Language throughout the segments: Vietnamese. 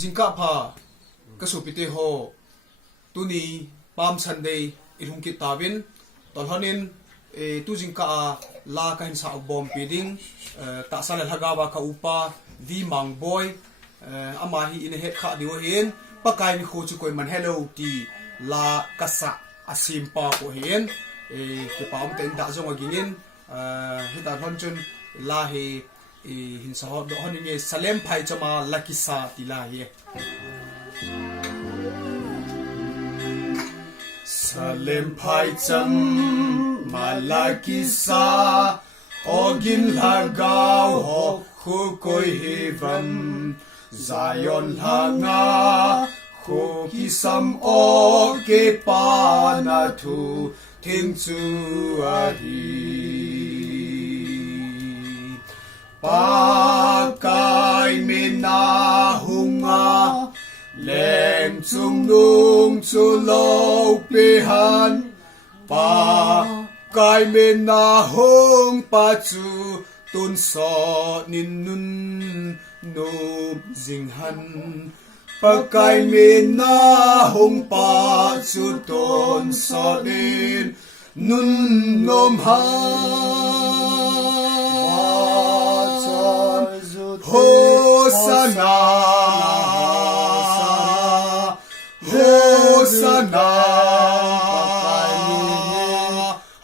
jingka pha kasupite ho tuni pam sunday irhum ki tawin tolhanin tu jingka la ka hin sa bom piding ta sal hagawa ka upa vi Mangboi amahi in het kha diwa hin pakai nikho chu koiman helou ti la kasa asim pa ko hin ke pam ten da zong aginin hita hon chun la he hin sa ho do hon ni Salem phaichama la kisa tila he Salem phaichama la kisa ogin lagaw ho khu koi hevam Zion hanga khu kisam o ke panatu ting chu ahi pakai mina hunga lem chung nung chu lo pehan pakai mina hung pa chu tun so nin nun no jing han pakai mina hung pa chu ton so din nun nom ha Hosanna Hosanna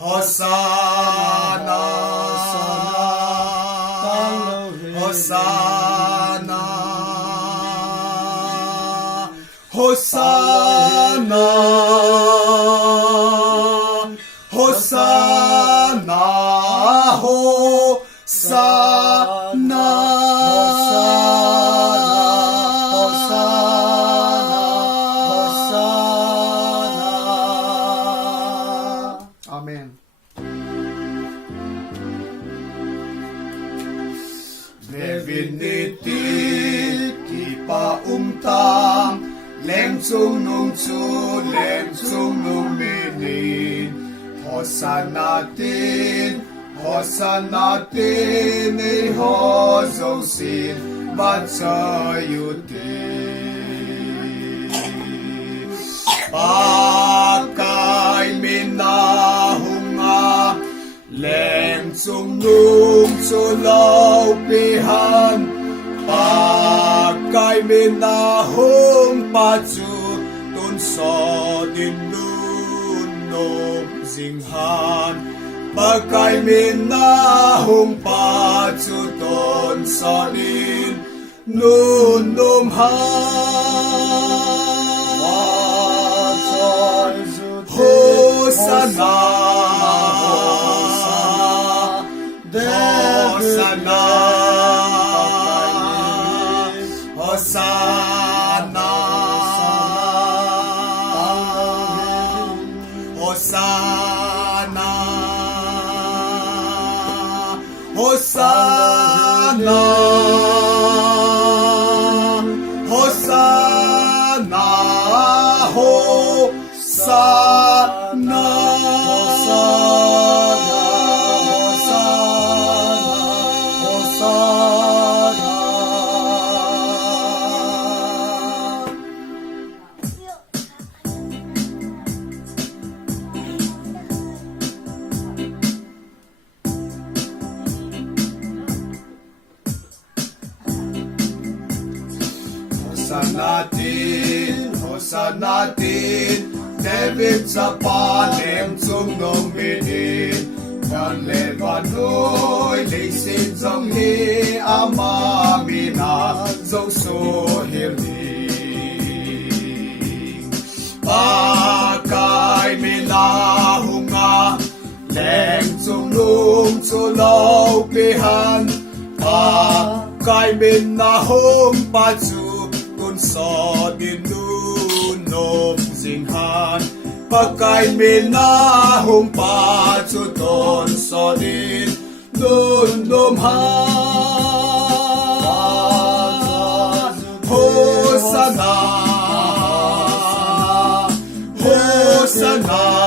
Hosanna Hosanna Hosanna Hosanna Hosanna Amen. Divinity kipa tam lem chung nung chu lem chung nung minin Hosanna tin ei ho zo sin ba cha yu tin pakai mina hunga lem chung nung chu lau pihan pakai mina hung pa chu tun so din nun nom jing han pakai mina hung pa chu ton so din nun nom han Hosanna Hosanna Hosanna Hosanna Hosanna Hosanna Hosanna Hosanna tin David sa palem chung nong minin Dan le vanoi le sin zong he ama mina zong so hirni pakai mina hunga leng chung nung chu lau pihan pakai mina hung pa chu kun so din nun nom jing han pakai mina hung pa chu ton so din nun nom han Hosanna Hosanna